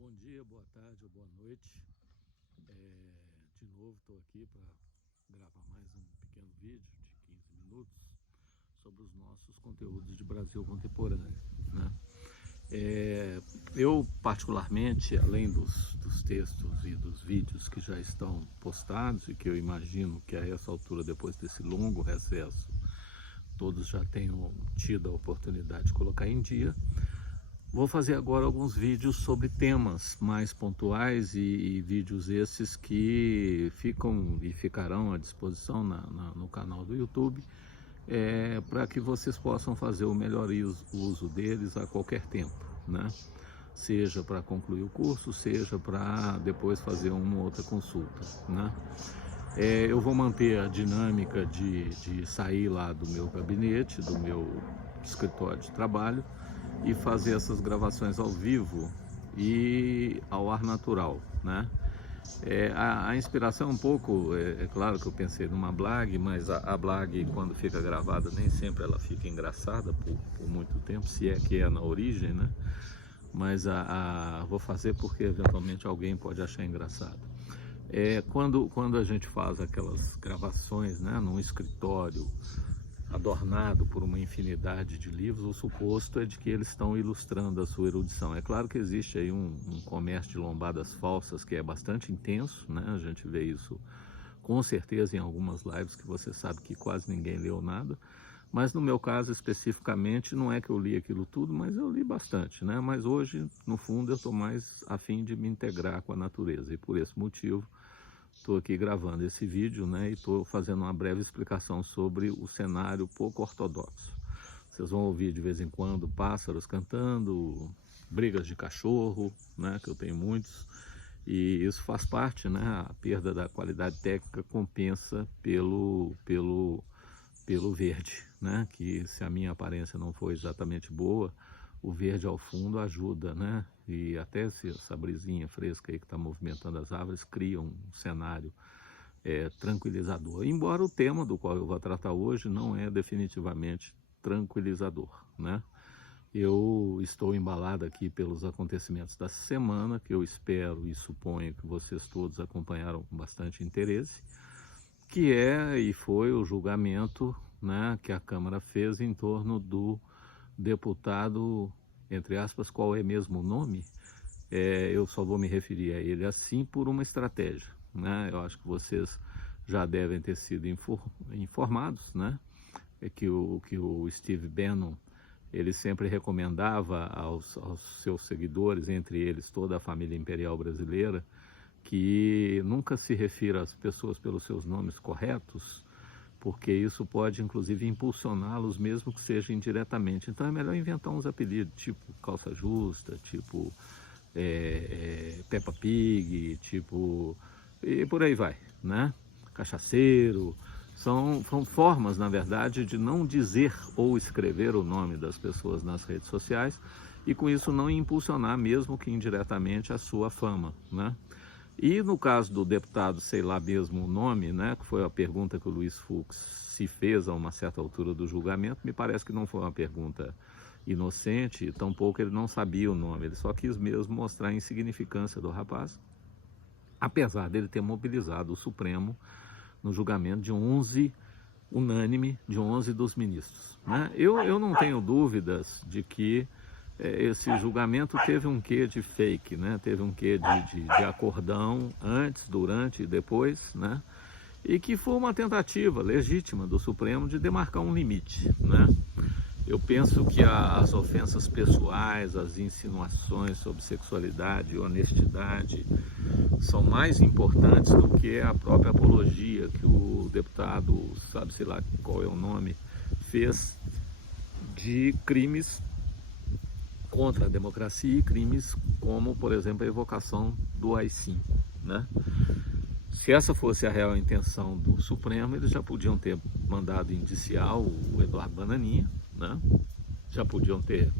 Bom dia, boa tarde ou boa noite. De novo estou aqui para gravar mais um pequeno vídeo de 15 minutos sobre os nossos conteúdos de Brasil contemporâneo, né? Eu particularmente, além dos textos e dos vídeos que já estão postados e que eu imagino que a essa altura, depois desse longo recesso, todos já tenham tido a oportunidade de colocar em dia, vou fazer agora alguns vídeos sobre temas mais pontuais e vídeos esses que ficam e ficarão à disposição no canal do YouTube, para que vocês possam fazer o melhor uso deles a qualquer tempo, né? Seja para concluir o curso, seja para depois fazer uma outra consulta, né? Eu vou manter a dinâmica de sair lá do meu gabinete, do meu escritório de trabalho, e fazer essas gravações ao vivo e ao ar natural, né? A inspiração um pouco, claro que eu pensei numa blog, mas a blog, quando fica gravada, nem sempre ela fica engraçada por muito tempo, se é que é na origem, né? Mas vou fazer porque eventualmente alguém pode achar engraçado. Quando a gente faz aquelas gravações, né, num escritório adornado por uma infinidade de livros, o suposto é de que eles estão ilustrando a sua erudição. É claro que existe aí um comércio de lombadas falsas que é bastante intenso, né? A gente vê isso com certeza em algumas lives que você sabe que quase ninguém leu nada, mas no meu caso especificamente não é que eu li aquilo tudo, mas eu li bastante, né? Mas hoje, no fundo, eu estou mais a fim de me integrar com a natureza, e por esse motivo estou aqui gravando esse vídeo, né, e estou fazendo uma breve explicação sobre o cenário pouco ortodoxo. Vocês vão ouvir de vez em quando pássaros cantando, brigas de cachorro, né, que eu tenho muitos, e isso faz parte, né, a perda da qualidade técnica compensa pelo verde, né, que se a minha aparência não for exatamente boa, o verde ao fundo ajuda, né? E até essa brisinha fresca aí que está movimentando as árvores cria um cenário tranquilizador. Embora o tema do qual eu vou tratar hoje não é definitivamente tranquilizador, né? Eu estou embalado aqui pelos acontecimentos da semana, que eu espero e suponho que vocês todos acompanharam com bastante interesse, que e foi o julgamento, né, que a Câmara fez em torno do deputado, entre aspas, qual é mesmo o nome? Eu só vou me referir a ele assim por uma estratégia, né? Eu acho que vocês já devem ter sido informados, né? Que o Steve Bannon, ele sempre recomendava aos seus seguidores, entre eles toda a família imperial brasileira, que nunca se refira às pessoas pelos seus nomes corretos, porque isso pode inclusive impulsioná-los, mesmo que seja indiretamente. Então é melhor inventar uns apelidos, tipo Calça Justa, tipo Peppa Pig, tipo... e por aí vai, né? Cachaceiro. São formas, na verdade, de não dizer ou escrever o nome das pessoas nas redes sociais e com isso não impulsionar, mesmo que indiretamente, a sua fama, né? E no caso do deputado, sei lá mesmo o nome, né, que foi a pergunta que o Luiz Fux se fez a uma certa altura do julgamento, me parece que não foi uma pergunta inocente, e tampouco ele não sabia o nome, ele só quis mesmo mostrar a insignificância do rapaz, apesar dele ter mobilizado o Supremo no julgamento de 11, unânime, de 11 dos ministros, né? Eu não tenho dúvidas de que esse julgamento teve um quê de fake, né? Teve um quê de acordão antes, durante e depois, né? E que foi uma tentativa legítima do Supremo de demarcar um limite, né? Eu penso que as ofensas pessoais, as insinuações sobre sexualidade e honestidade são mais importantes do que a própria apologia que o deputado, sabe-se lá qual é o nome, fez de crimes contra a democracia e crimes como, por exemplo, a evocação do AI-5, né? Se essa fosse a real intenção do Supremo, eles já podiam ter mandado indiciar o Eduardo Bananinha, né? Já podiam ter,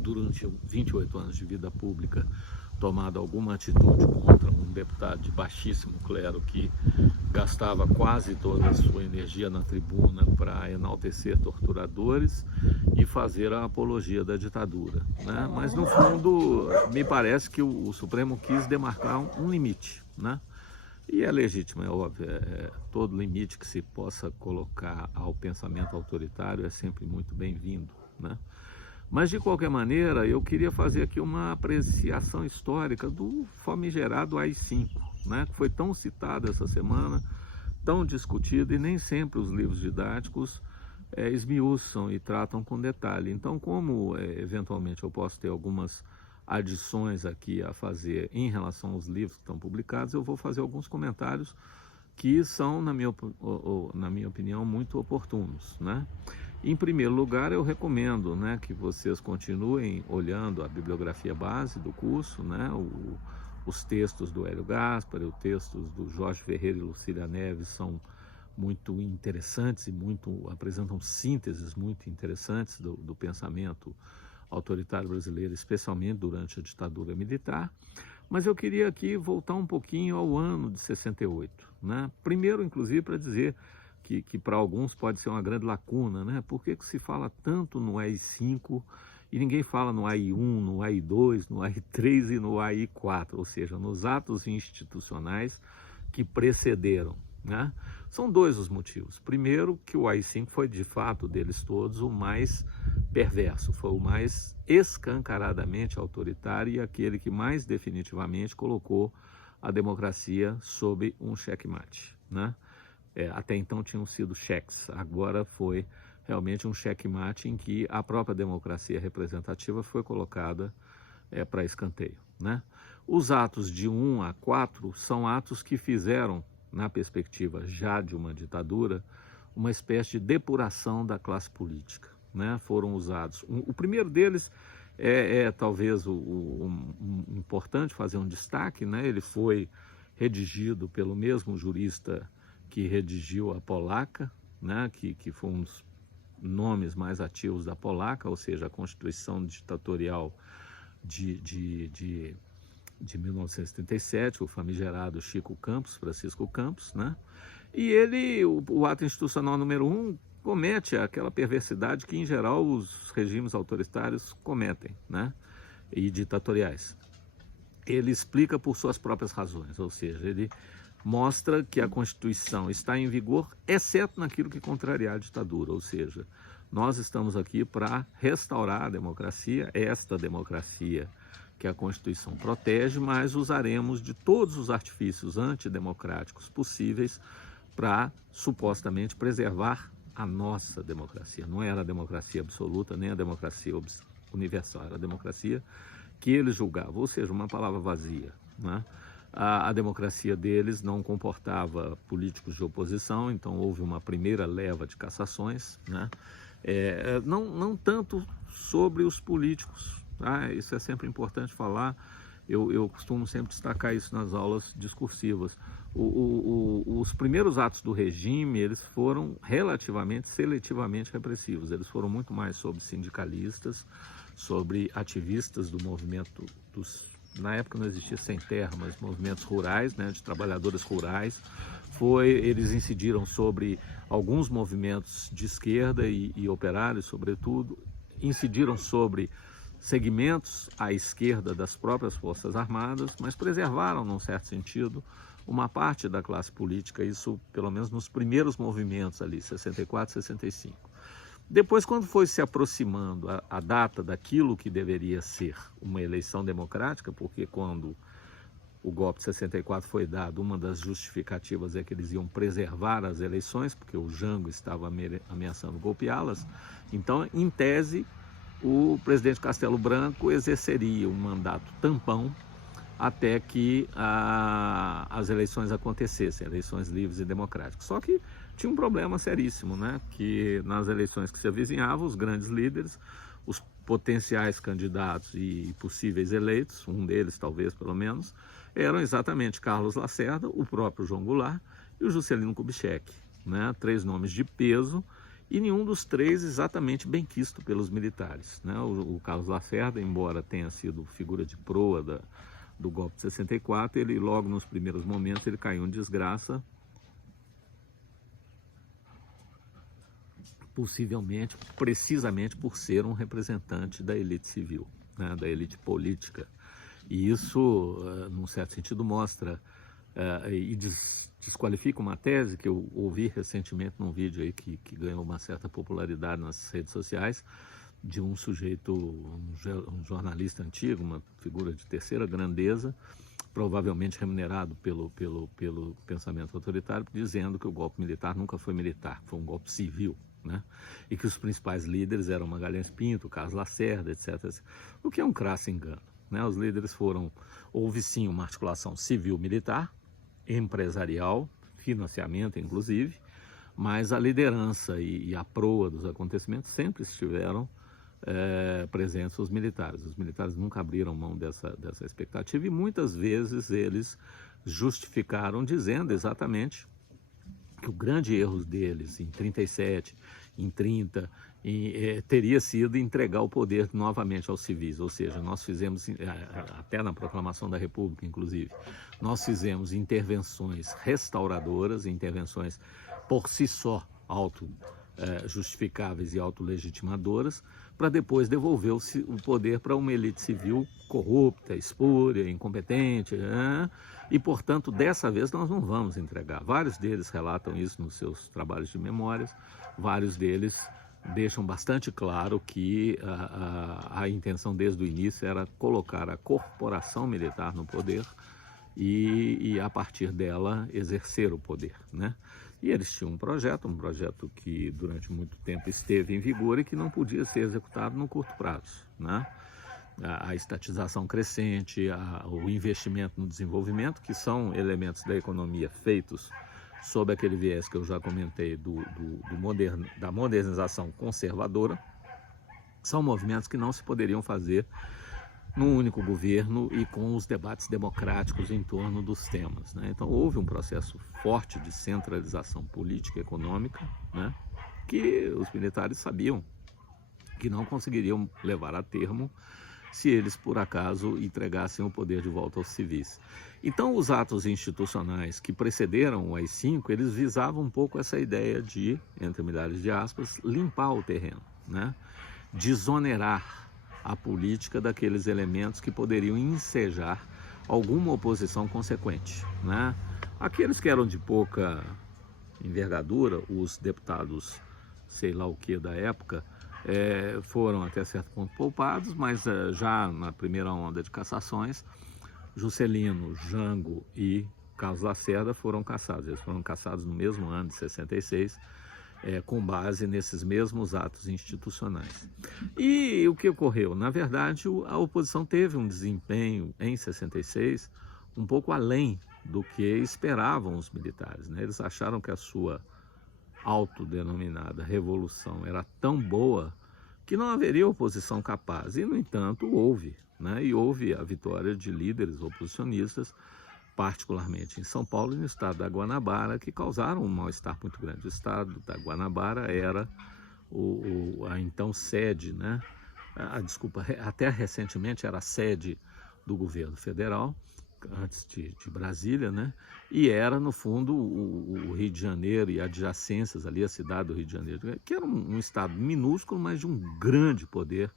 durante 28 anos de vida pública, tomado alguma atitude contra um deputado de baixíssimo clero que gastava quase toda a sua energia na tribuna para enaltecer torturadores e fazer a apologia da ditadura, né? Mas no fundo me parece que o Supremo quis demarcar um limite, né? E é legítimo, é óbvio, todo limite que se possa colocar ao pensamento autoritário é sempre muito bem-vindo, né? Mas, de qualquer maneira, eu queria fazer aqui uma apreciação histórica do famigerado AI-5, né, que foi tão citado essa semana, tão discutido, e nem sempre os livros didáticos esmiuçam e tratam com detalhe. Então, como eventualmente eu posso ter algumas adições aqui a fazer em relação aos livros que estão publicados, eu vou fazer alguns comentários que são, na minha opinião, muito oportunos, né? Em primeiro lugar, eu recomendo, né, que vocês continuem olhando a bibliografia base do curso, né, os textos do Hélio Gaspari, os textos do Jorge Ferreira e Lucília Neves são muito interessantes e apresentam sínteses muito interessantes do pensamento autoritário brasileiro, especialmente durante a ditadura militar. Mas eu queria aqui voltar um pouquinho ao ano de 68, né? Primeiro, inclusive, para dizer que para alguns pode ser uma grande lacuna, né? Por que se fala tanto no AI-5 e ninguém fala no AI-1, no AI-2, no AI-3 e no AI-4, ou seja, nos atos institucionais que precederam, né? São dois os motivos. Primeiro, que o AI-5 foi, de fato, deles todos, o mais perverso, foi o mais escancaradamente autoritário e aquele que mais definitivamente colocou a democracia sob um checkmate, né? Até então tinham sido cheques, agora foi realmente um checkmate em que a própria democracia representativa foi colocada para escanteio, né? Os atos de 1 a 4 são atos que fizeram, na perspectiva já de uma ditadura, uma espécie de depuração da classe política, né? Foram usados. O primeiro deles talvez importante fazer um destaque, né? Ele foi redigido pelo mesmo jurista que redigiu a Polaca, né, que foi um dos nomes mais ativos da Polaca, ou seja, a Constituição Ditatorial de 1937, o famigerado Chico Campos, Francisco Campos, né? E ele, o ato institucional número 1, comete aquela perversidade que, em geral, os regimes autoritários cometem, né? E ditatoriais. Ele explica por suas próprias razões, ou seja, ele mostra que a Constituição está em vigor, exceto naquilo que contrariar a ditadura, ou seja, nós estamos aqui para restaurar a democracia, esta democracia que a Constituição protege, mas usaremos de todos os artifícios antidemocráticos possíveis para, supostamente, preservar a nossa democracia. Não era a democracia absoluta, nem a democracia universal, era a democracia que eles julgavam, ou seja, uma palavra vazia, né? A democracia deles não comportava políticos de oposição, então houve uma primeira leva de cassações, né? Não tanto sobre os políticos, tá? Isso é sempre importante falar, eu costumo sempre destacar isso nas aulas discursivas. Os primeiros atos do regime, eles foram relativamente, seletivamente repressivos, eles foram muito mais sobre sindicalistas, sobre ativistas do movimento na época não existia sem terra, mas movimentos rurais, né, de trabalhadores rurais. Eles incidiram sobre alguns movimentos de esquerda e operários, sobretudo, incidiram sobre segmentos à esquerda das próprias Forças Armadas, mas preservaram, num certo sentido, uma parte da classe política, isso pelo menos nos primeiros movimentos ali, 64, 65. Depois, quando foi se aproximando a data daquilo que deveria ser uma eleição democrática, porque quando o golpe de 64 foi dado, uma das justificativas é que eles iam preservar as eleições, porque o Jango estava ameaçando golpeá-las, então, em tese, o presidente Castelo Branco exerceria um mandato tampão até que as eleições acontecessem, eleições livres e democráticas. Só que tinha um problema seríssimo, né? Que nas eleições que se avizinhavam, os grandes líderes, os potenciais candidatos e possíveis eleitos, um deles talvez pelo menos, eram exatamente Carlos Lacerda, o próprio João Goulart e o Juscelino Kubitschek, né? 3 nomes de peso e nenhum dos 3 exatamente benquisto pelos militares, né? O Carlos Lacerda, embora tenha sido figura de proa do golpe de 64, ele logo nos primeiros momentos ele caiu em desgraça possivelmente, precisamente por ser um representante da elite civil, né, da elite política. E isso, num certo sentido, mostra e desqualifica uma tese que eu ouvi recentemente num vídeo aí que ganhou uma certa popularidade nas redes sociais, de um sujeito, um jornalista antigo, uma figura de terceira grandeza, provavelmente remunerado pelo pensamento autoritário, dizendo que o golpe militar nunca foi militar, foi um golpe civil, né? E que os principais líderes eram Magalhães Pinto, Carlos Lacerda, etc. O que é um crasso engano, né? Os líderes houve sim uma articulação civil-militar, empresarial, financiamento inclusive, mas a liderança e a proa dos acontecimentos sempre estiveram presentes os militares. Os militares nunca abriram mão dessa expectativa e muitas vezes eles justificaram dizendo exatamente que o grande erro deles em 37, em 30, teria sido entregar o poder novamente aos civis, ou seja, nós fizemos, até na proclamação da República inclusive, nós fizemos intervenções restauradoras, intervenções por si só justificáveis e autolegitimadoras, para depois devolver o poder para uma elite civil corrupta, espúria, incompetente, e, portanto, dessa vez nós não vamos entregar. Vários deles relatam isso nos seus trabalhos de memórias, vários deles deixam bastante claro que a intenção desde o início era colocar a corporação militar no poder e a partir dela exercer o poder, né? E eles tinham um projeto que durante muito tempo esteve em vigor e que não podia ser executado no curto prazo, né? A estatização crescente, o investimento no desenvolvimento, que são elementos da economia feitos sob aquele viés que eu já comentei da modernização conservadora, são movimentos que não se poderiam fazer num único governo e com os debates democráticos em torno dos temas, né? Então houve um processo forte de centralização política e econômica, né, que os militares sabiam que não conseguiriam levar a termo se eles por acaso entregassem o poder de volta aos civis. Então os atos institucionais que precederam o AI-5, eles visavam um pouco essa ideia de, entre milhares de aspas, limpar o terreno, né, desonerar a política daqueles elementos que poderiam ensejar alguma oposição consequente, né? Aqueles que eram de pouca envergadura, os deputados sei lá o que da época, foram até certo ponto poupados, mas já na primeira onda de cassações, Juscelino, Jango e Carlos Lacerda foram cassados. Eles foram cassados no mesmo ano de 66, com base nesses mesmos atos institucionais. E o que ocorreu? Na verdade, a oposição teve um desempenho em 66 um pouco além do que esperavam os militares, né? Eles acharam que a sua autodenominada revolução era tão boa que não haveria oposição capaz. E, no entanto, houve, né? E houve a vitória de líderes oposicionistas, particularmente em São Paulo e no estado da Guanabara, que causaram um mal-estar muito grande. O estado da Guanabara era a então sede, né? Até recentemente era a sede do governo federal, antes de Brasília, né? E era, no fundo, o Rio de Janeiro e adjacências ali, a cidade do Rio de Janeiro, que era um estado minúsculo, mas de um grande poder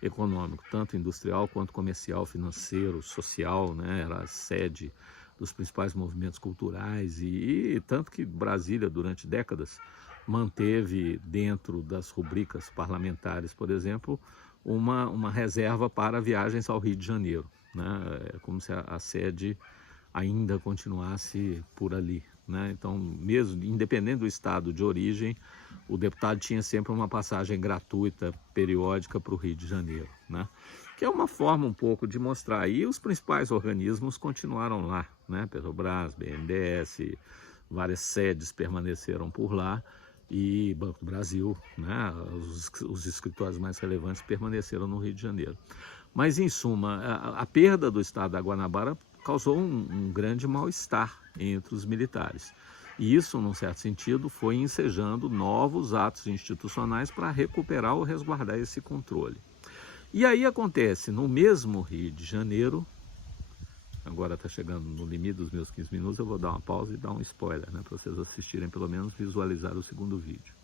econômico, tanto industrial quanto comercial, financeiro, social, né? Era a sede dos principais movimentos culturais e tanto que Brasília, durante décadas, manteve dentro das rubricas parlamentares, por exemplo, uma reserva para viagens ao Rio de Janeiro, né? É como se a sede ainda continuasse por ali, né? Então, mesmo independente do estado de origem, o deputado tinha sempre uma passagem gratuita, periódica, para o Rio de Janeiro, né? Que é uma forma um pouco de mostrar. E os principais organismos continuaram lá, né? Petrobras, BNDES, várias sedes permaneceram por lá, e Banco do Brasil, né? Os escritórios mais relevantes permaneceram no Rio de Janeiro. Mas, em suma, a perda do estado da Guanabara causou um grande mal-estar entre os militares. E isso, num certo sentido, foi ensejando novos atos institucionais para recuperar ou resguardar esse controle. E aí acontece, no mesmo Rio de Janeiro, agora está chegando no limite dos meus 15 minutos, eu vou dar uma pausa e dar um spoiler, né, para vocês assistirem, pelo menos visualizar o segundo vídeo.